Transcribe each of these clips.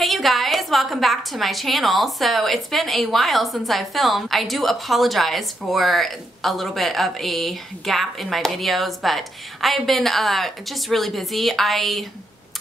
Hey you guys, welcome back to my channel. So it's been a while since I've filmed. I do apologize for a little bit of a gap in my videos, but I've been just really busy. I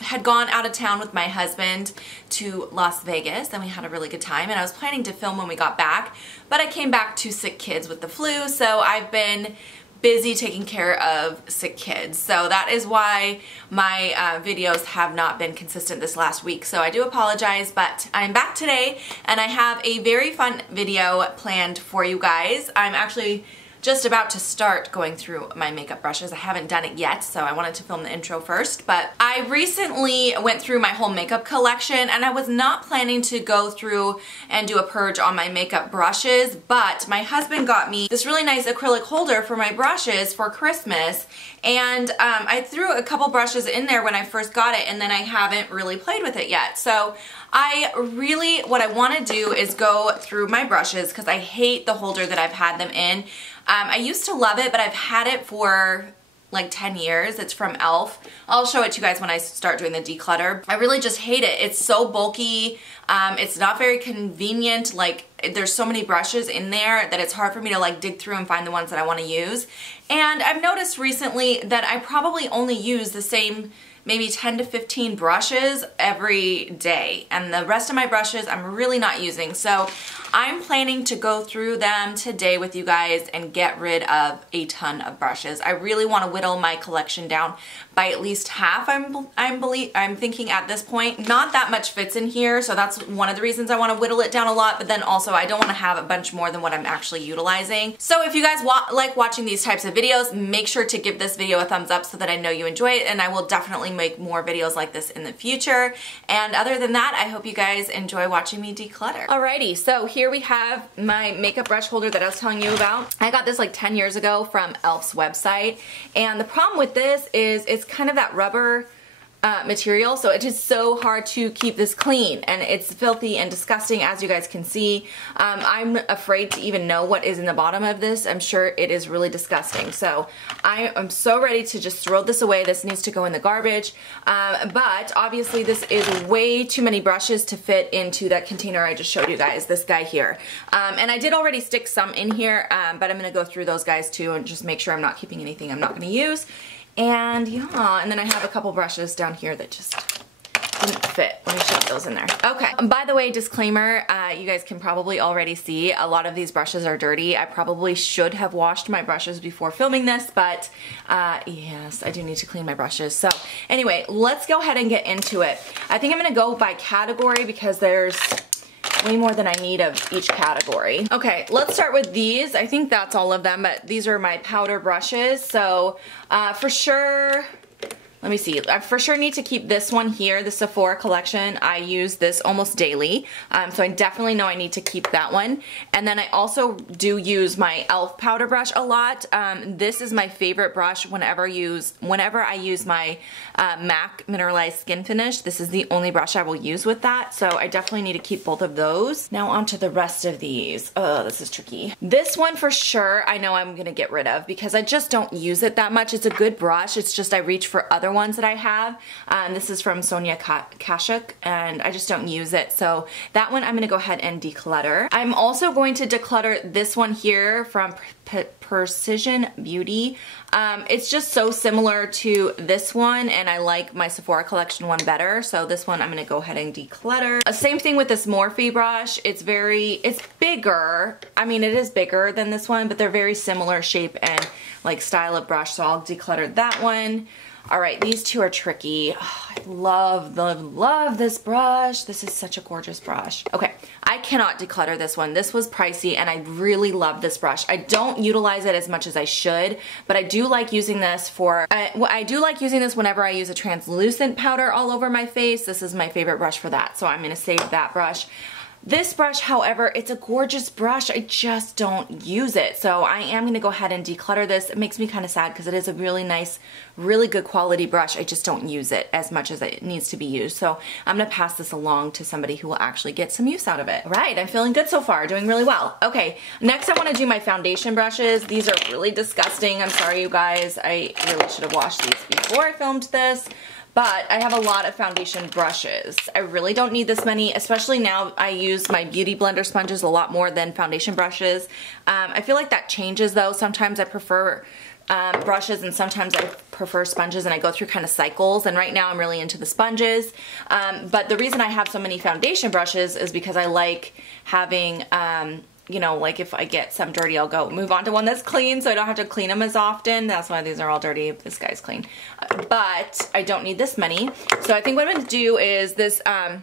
had gone out of town with my husband to Las Vegas and we had a really good time, and I was planning to film when we got back, but I came back to sick kids with the flu, so I've been busy taking care of sick kids. So that is why my videos have not been consistent this last week. So I do apologize, but I'm back today and I have a very fun video planned for you guys. I'm actually just about to start going through my makeup brushes. I haven't done it yet, so I wanted to film the intro first. But I recently went through my whole makeup collection and I was not planning to go through and do a purge on my makeup brushes, but my husband got me this really nice acrylic holder for my brushes for Christmas, and I threw a couple brushes in there when I first got it, and then I haven't really played with it yet. So what I want to do is go through my brushes because I hate the holder that I've had them in. I used to love it, but I've had it for like 10 years. It's from e.l.f. I'll show it to you guys when I start doing the declutter. I really just hate it. It's so bulky. It's not very convenient. Like, there's so many brushes in there that it's hard for me to like dig through and find the ones that I want to use. And I've noticed recently that I probably only use the same maybe 10 to 15 brushes every day, and the rest of my brushes I'm really not using. So I'm planning to go through them today with you guys and get rid of a ton of brushes. I really want to whittle my collection down by at least half. I'm thinking at this point. Not that much fits in here, so that's one of the reasons I want to whittle it down a lot, but then also I don't want to have a bunch more than what I'm actually utilizing. So if you guys like watching these types of videos, make sure to give this video a thumbs up so that I know you enjoy it, and I will definitely make more videos like this in the future. And other than that, I hope you guys enjoy watching me declutter. Alrighty, so here we have my makeup brush holder that I was telling you about. I got this like 10 years ago from e.l.f.'s website, and the problem with this is it's kind of that rubber material, so it is so hard to keep this clean, and it's filthy and disgusting, as you guys can see. I'm afraid to even know what is in the bottom of this. I'm sure it is really disgusting, so I am so ready to just throw this away. This needs to go in the garbage, but obviously this is way too many brushes to fit into that container I just showed you guys, this guy here. And I did already stick some in here, but I'm going to go through those guys too and just make sure I'm not keeping anything I'm not going to use. And yeah, and then I have a couple brushes down here that just didn't fit. Let me shove those in there. Okay, by the way, disclaimer, you guys can probably already see a lot of these brushes are dirty. I probably should have washed my brushes before filming this, but yes, I do need to clean my brushes. So anyway, let's go ahead and get into it. I think I'm gonna go by category because there's way more than I need of each category. Okay, let's start with these. I think that's all of them, but these are my powder brushes. So for sure, let me see. I for sure need to keep this one here, the Sephora collection. I use this almost daily, so I definitely know I need to keep that one. And then I also do use my e.l.f. powder brush a lot. This is my favorite brush whenever I use my MAC Mineralized Skin Finish. This is the only brush I will use with that, so I definitely need to keep both of those. Now on to the rest of these. Oh, this is tricky. This one for sure I know I'm gonna get rid of because I just don't use it that much. It's a good brush, it's just I reach for other ones that I have. This is from Sonia Kashuk, and I just don't use it, so that one I'm gonna go ahead and declutter. I'm also going to declutter this one here from Precision Beauty. It's just so similar to this one, and I like my Sephora collection one better, so this one I'm gonna go ahead and declutter. Same thing with this Morphe brush. It's bigger. I mean, it is bigger than this one, but they're very similar shape and like style of brush, so I'll declutter that one. Alright, these two are tricky. Oh, I love this brush. This is such a gorgeous brush. Okay, I cannot declutter this one. This was pricey and I really love this brush. I don't utilize it as much as I should, but I do like using this whenever I use a translucent powder all over my face. This is my favorite brush for that, so I'm going to save that brush. This brush, however, it's a gorgeous brush. I just don't use it. So I am going to go ahead and declutter this. It makes me kind of sad because it is a really nice, really good quality brush. I just don't use it as much as it needs to be used. So I'm going to pass this along to somebody who will actually get some use out of it. All right, I'm feeling good so far, doing really well. Okay, next I want to do my foundation brushes. These are really disgusting. I'm sorry, you guys. I really should have washed these before I filmed this. But I have a lot of foundation brushes. I really don't need this many, especially now I use my Beauty Blender sponges a lot more than foundation brushes. I feel like that changes though. Sometimes I prefer brushes and sometimes I prefer sponges, and I go through kind of cycles, and right now I'm really into the sponges. But the reason I have so many foundation brushes is because I like having you know, like if I get some dirty, I'll go move on to one that's clean so I don't have to clean them as often. That's why these are all dirty. This guy's clean. But I don't need this many. So I think what I'm going to do is this one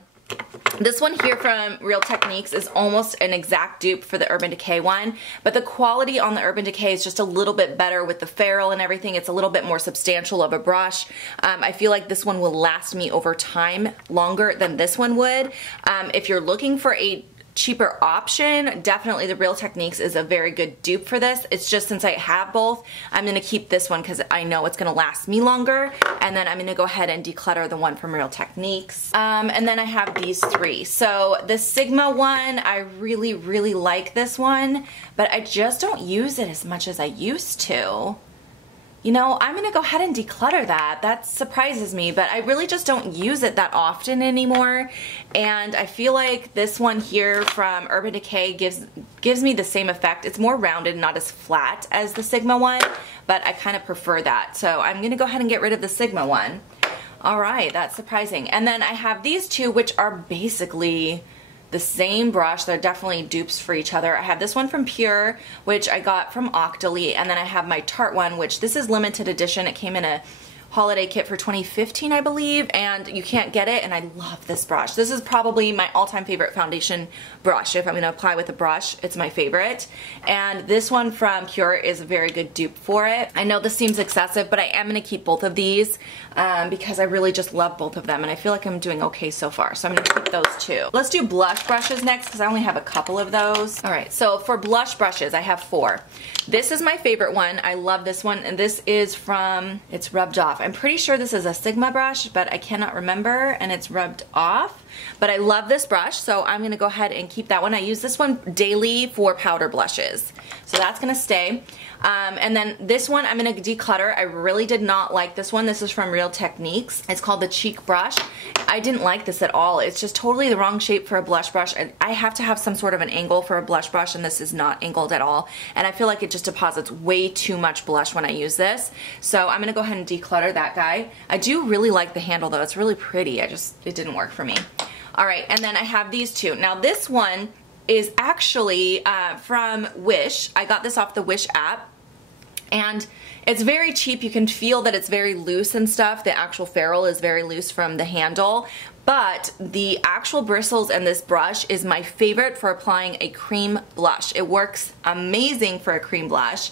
here from Real Techniques is almost an exact dupe for the Urban Decay one, but the quality on the Urban Decay is just a little bit better with the ferrule and everything. It's a little bit more substantial of a brush. I feel like this one will last me over time longer than this one would. If you're looking for a cheaper option, definitely the Real Techniques is a very good dupe for this. It's just since I have both, I'm going to keep this one because I know it's going to last me longer, and then I'm going to go ahead and declutter the one from Real Techniques. And then I have these three. So the Sigma one, I really like this one, but I just don't use it as much as I used to. You know, I'm going to go ahead and declutter that. That surprises me, but I really just don't use it that often anymore. And I feel like this one here from Urban Decay gives me the same effect. It's more rounded, not as flat as the Sigma one, but I kind of prefer that. So I'm going to go ahead and get rid of the Sigma one. All right, that's surprising. And then I have these two, which are basically the same brush. They're definitely dupes for each other. I have this one from Pure, which I got from Octoly, and then I have my Tarte one, which this is limited edition. It came in a holiday kit for 2015, I believe, and you can't get it, and I love this brush. This is probably my all-time favorite foundation brush. If I'm going to apply with a brush, it's my favorite. And this one from Pure is a very good dupe for it. I know this seems excessive, but I am going to keep both of these because I really just love both of them, and I feel like I'm doing okay so far. So I'm going to keep those two. Let's do blush brushes next because I only have a couple of those. Alright, so for blush brushes, I have 4. This is my favorite one. I love this one, and this is from, it's Rubbed Off. I'm pretty sure this is a Sigma brush, but I cannot remember, and it's rubbed off. But I love this brush, so I'm going to go ahead and keep that one. I use this one daily for powder blushes, so that's going to stay. And then this one I'm going to declutter. I really did not like this one. This is from Real Techniques. It's called the Cheek Brush. I didn't like this at all. It's just totally the wrong shape for a blush brush. I have to have some sort of an angle for a blush brush, and this is not angled at all. And I feel like it just deposits way too much blush when I use this. So I'm going to go ahead and declutter that guy. I do really like the handle though. It's really pretty. It didn't work for me. Alright, and then I have these two. Now this one is actually from Wish. I got this off the Wish app, and it's very cheap. You can feel that it's very loose and stuff. The actual ferrule is very loose from the handle, but the actual bristles and this brush is my favorite for applying a cream blush. It works amazing for a cream blush.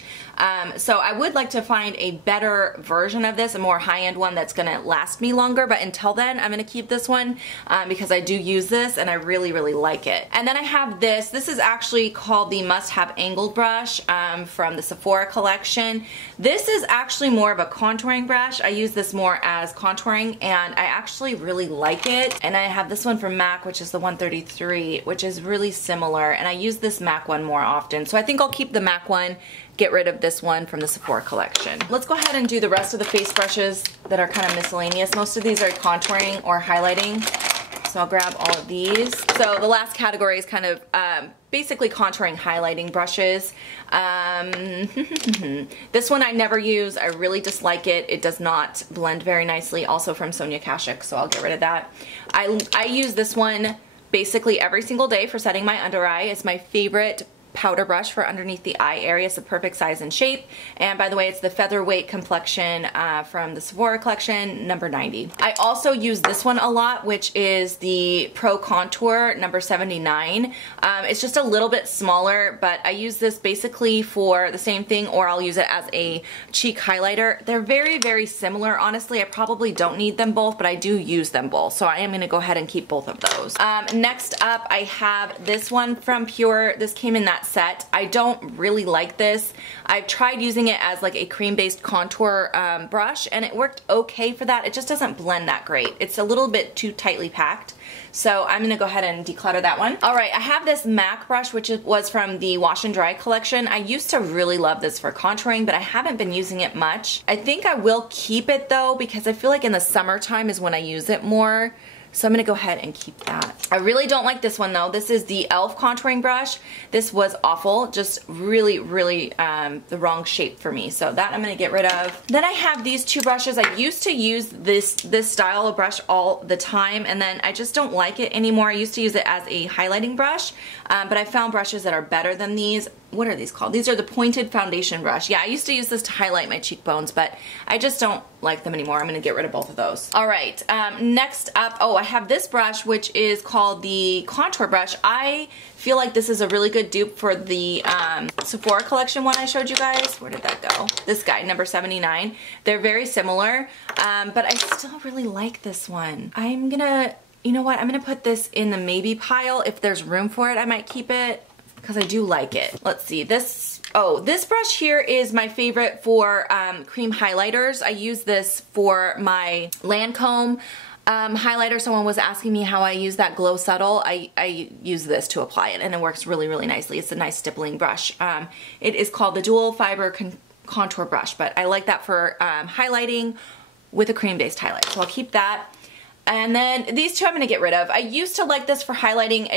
So I would like to find a better version of this, a more high-end one that's going to last me longer, but until then I'm going to keep this one because I do use this and I really like it. And then I have this. This is actually called the Must Have Angled Brush from the Sephora collection. This is actually more of a contouring brush. I use this more as contouring, and I actually really like it. And I have this one from MAC, which is the 133, which is really similar, and I use this MAC one more often. So I think I'll keep the MAC one, get rid of this one from the Sephora collection. Let's go ahead and do the rest of the face brushes that are kind of miscellaneous. Most of these are contouring or highlighting, so I'll grab all of these. So the last category is kind of basically contouring highlighting brushes. This one I never use. I really dislike it. It does not blend very nicely. Also from Sonia Kashuk, so I'll get rid of that. I use this one basically every single day for setting my under eye. It's my favorite powder brush for underneath the eye area. It's the perfect size and shape, and by the way, it's the Featherweight Complexion from the Sephora collection, number 90. I also use this one a lot, which is the Pro Contour number 79. It's just a little bit smaller, but I use this basically for the same thing, or I'll use it as a cheek highlighter. They're very similar. Honestly, I probably don't need them both, but I do use them both, so I am going to go ahead and keep both of those. Next up, I have this one from Pure. This came in that set. I don't really like this. I've tried using it as like a cream-based contour brush, and it worked okay for that. It just doesn't blend that great. It's a little bit too tightly packed. So I'm gonna go ahead and declutter that one. All right, I have this MAC brush, which was from the Wash and Dry collection. I used to really love this for contouring, but I haven't been using it much. I think I will keep it though, because I feel like in the summertime is when I use it more. So I'm gonna go ahead and keep that. I really don't like this one though. This is the e.l.f. contouring brush. This was awful, just really the wrong shape for me. So that I'm gonna get rid of. Then I have these two brushes. I used to use this style of brush all the time, and then I just don't like it anymore. I used to use it as a highlighting brush, but I found brushes that are better than these. What are these called? These are the pointed foundation brush. Yeah, I used to use this to highlight my cheekbones, but I just don't like them anymore. I'm gonna get rid of both of those. All right, next up, oh, I have this brush, which is called the contour brush. I feel like this is a really good dupe for the Sephora collection one I showed you guys. Where did that go? This guy, number 79. They're very similar, but I still really like this one. I'm gonna, you know what? I'm gonna put this in the maybe pile. If there's room for it, I might keep it, because I do like it. Let's see, this brush here is my favorite for cream highlighters. I use this for my Lancome highlighter. Someone was asking me how I use that Glow Subtle. I use this to apply it, and it works really nicely. It's a nice stippling brush. It is called the Dual Fiber Contour Brush, but I like that for highlighting with a cream-based highlight. So I'll keep that. And then these two I'm gonna get rid of. I used to like this for highlighting.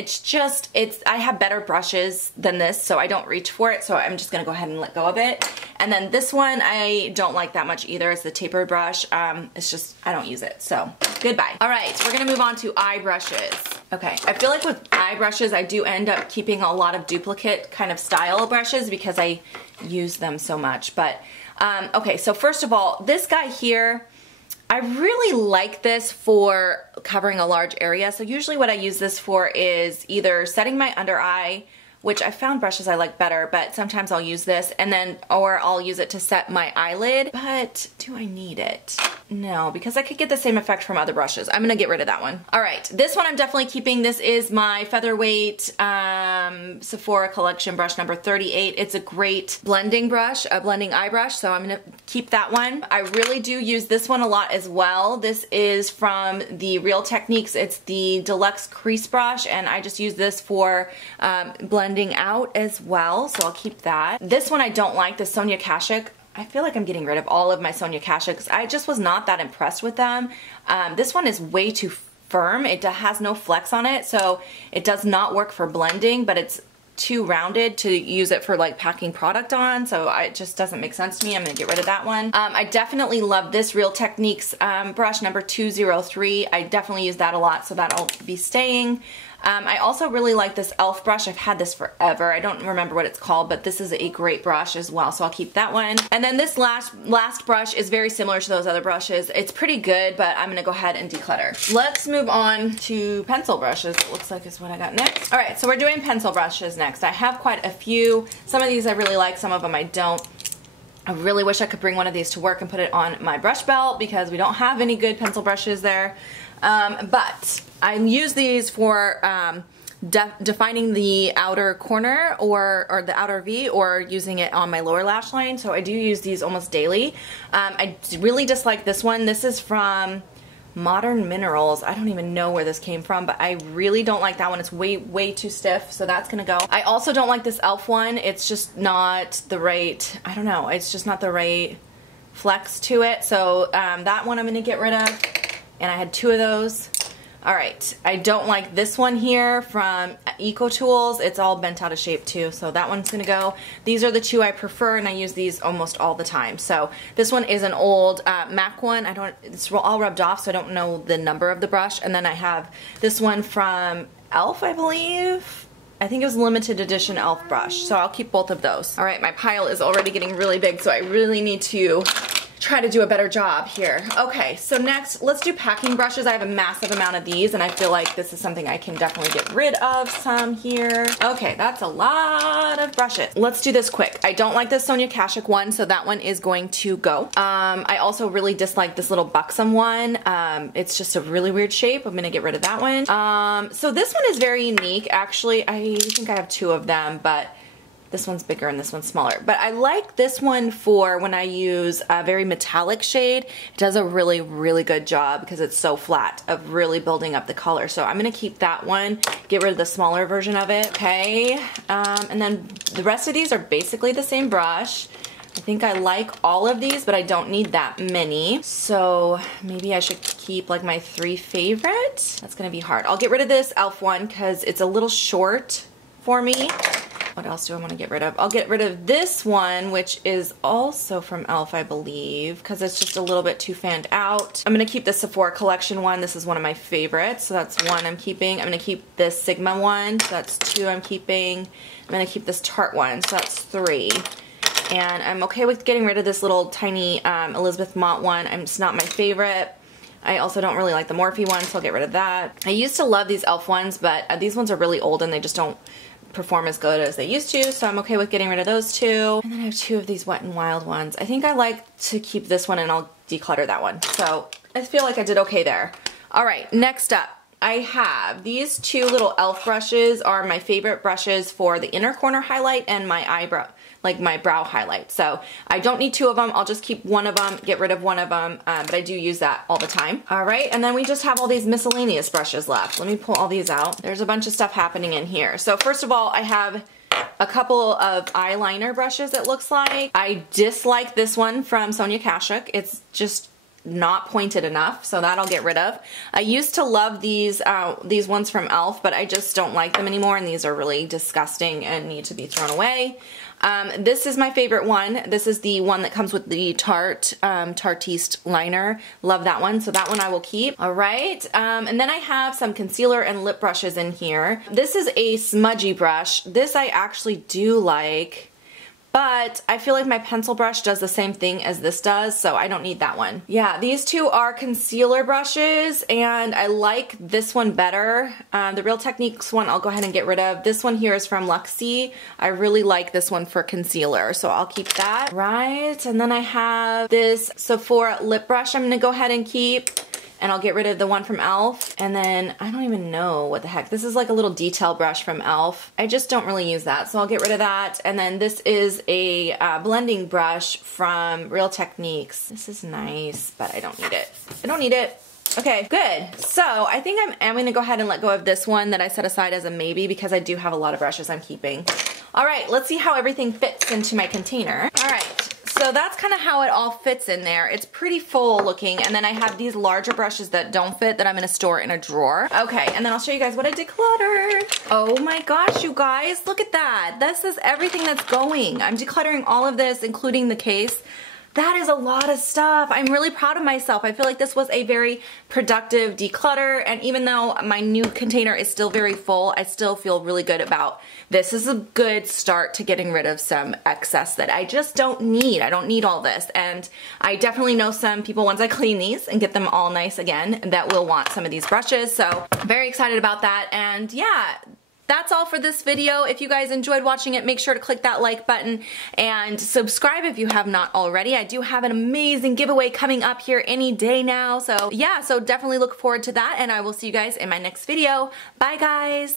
I have better brushes than this, so I don't reach for it, so I'm just gonna go ahead and let go of it. And then this one I don't like that much either. It's the tapered brush. It's just, I don't use it, so goodbye. All right, we're gonna move on to eye brushes. Okay, I feel like with eye brushes I do end up keeping a lot of duplicate kind of style brushes because I use them so much. But okay, so first of all, this guy here, I really like this for covering a large area. So usually what I use this for is either setting my under eye, which I found brushes I like better, but sometimes I'll use this, and then, or I'll use it to set my eyelid. But do I need it? No, because I could get the same effect from other brushes. I'm gonna get rid of that one. All right, this one I'm definitely keeping. This is my Featherweight Sephora collection brush number 38. It's a great blending brush, a blending eye brush, so I'm gonna keep that one. I really do use this one a lot as well. This is from the Real Techniques. It's the Deluxe Crease Brush, and I just use this for blending out as well, so I'll keep that. This one I don't like, the Sonia Kashuk. I feel like I'm getting rid of all of my Sonia Kashuks. I just was not that impressed with them. This one is way too firm. It has no flex on it, so it does not work for blending, but it's too rounded to use it for like packing product on, so it just doesn't make sense to me. I'm gonna get rid of that one. I definitely love this Real Techniques brush number 203. I definitely use that a lot, so that'll be staying. I also really like this e.l.f. brush. I've had this forever. I don't remember what it's called, but this is a great brush as well, so I'll keep that one. And then this last brush is very similar to those other brushes. It's pretty good, but I'm gonna go ahead and declutter. Let's move on to pencil brushes. It looks like is what I got next. All right, so we're doing pencil brushes next. I have quite a few. Some of these I really like, some of them I don't. I really wish I could bring one of these to work and put it on my brush belt because we don't have any good pencil brushes there. But I use these for defining the outer corner or the outer V, or using it on my lower lash line. So I do use these almost daily. I really dislike this one. This is from Modern Minerals. I don't even know where this came from, but I really don't like that one. It's way too stiff, so that's gonna go. I also don't like this e.l.f. one. It's just not the right, I don't know, it's just not the right flex to it. So that one I'm gonna get rid of. And I had two of those. All right, I don't like this one here from EcoTools. It's all bent out of shape too, so that one's gonna go. These are the two I prefer, and I use these almost all the time. So this one is an old MAC one. It's all rubbed off, so I don't know the number of the brush. And then I have this one from e.l.f., I believe. I think it was limited edition e.l.f. brush, so I'll keep both of those. All right, my pile is already getting really big, so I really need to try to do a better job here. Okay, so next, let's do packing brushes. I have a massive amount of these, and I feel like this is something I can definitely get rid of some here. Okay, that's a lot of brushes. Let's do this quick. I don't like this Sonia Kashuk one, so that one is going to go. I also really dislike this little buxom one. It's just a really weird shape. I'm gonna get rid of that one. So this one is very unique, actually. I think I have two of them, but This one's bigger and this one's smaller. But I like this one for when I use a very metallic shade. It does a really, really good job because it's so flat of really building up the color. So I'm gonna keep that one, get rid of the smaller version of it, okay? And then the rest of these are basically the same brush. I think I like all of these, but I don't need that many. So maybe I should keep like my 3 favorite. That's gonna be hard. I'll get rid of this e.l.f. one because it's a little short for me. What else do I want to get rid of? I'll get rid of this one, which is also from e.l.f., I believe, because it's just a little bit too fanned out. I'm going to keep the Sephora collection one. This is one of my favorites, so that's 1 I'm keeping. I'm going to keep this Sigma one, so that's 2 I'm keeping. I'm going to keep this Tarte one, so that's 3. And I'm okay with getting rid of this little tiny Elizabeth Mott one. It's not my favorite. I also don't really like the Morphe one, so I'll get rid of that. I used to love these e.l.f. ones, but these ones are really old and they just don't perform as good as they used to, so I'm okay with getting rid of those 2. And then I have 2 of these Wet n Wild ones. I think I like to keep this one and I'll declutter that one. So I feel like I did okay there. Alright, next up. I have these 2 little e.l.f. brushes are my favorite brushes for the inner corner highlight and my eyebrow, like my brow highlight. So I don't need 2 of them. I'll just keep 1 of them, get rid of 1 of them, but I do use that all the time. All right, and then we just have all these miscellaneous brushes left. Let me pull all these out. There's a bunch of stuff happening in here. So first of all, I have a couple of eyeliner brushes, it looks like. I dislike this one from Sonia Kashuk. It's just not pointed enough, so that I'll get rid of. I used to love these ones from e.l.f., but I just don't like them anymore, and these are really disgusting and need to be thrown away. This is my favorite one. This is the one that comes with the Tarteist liner. Love that one, so that one I will keep. All right, and then I have some concealer and lip brushes in here. This is a smudgy brush. This I actually do like, but I feel like my pencil brush does the same thing as this does, so I don't need that one. Yeah, these 2 are concealer brushes, and I like this one better. The Real Techniques one I'll go ahead and get rid of. This one here is from Luxie. I really like this one for concealer, so I'll keep that. Right, and then I have this Sephora lip brush I'm gonna go ahead and keep. And I'll get rid of the one from e.l.f. And then, I don't even know what the heck. This is like a little detail brush from e.l.f. I just don't really use that, so I'll get rid of that. And then this is a blending brush from Real Techniques. This is nice, but I don't need it. I don't need it. Okay, good. So I think I'm going to go ahead and let go of this one that I set aside as a maybe because I do have a lot of brushes I'm keeping. All right, let's see how everything fits into my container. All right. So that's kind of how it all fits in there. It's pretty full looking, and then I have these larger brushes that don't fit that I'm gonna store in a drawer. Okay, and then I'll show you guys what I decluttered. Oh my gosh, you guys, look at that. This is everything that's going. I'm decluttering all of this, including the case. That is a lot of stuff. I'm really proud of myself. I feel like this was a very productive declutter, and even though my new container is still very full, I still feel really good about this. Is a good start to getting rid of some excess that I just don't need. I don't need all this, and I definitely know some people, once I clean these and get them all nice again, that will want some of these brushes, so I'm very excited about that. And yeah, that's all for this video. If you guys enjoyed watching it, make sure to click that like button and subscribe if you have not already. I do have an amazing giveaway coming up here any day now. So yeah, so definitely look forward to that, and I will see you guys in my next video. Bye guys.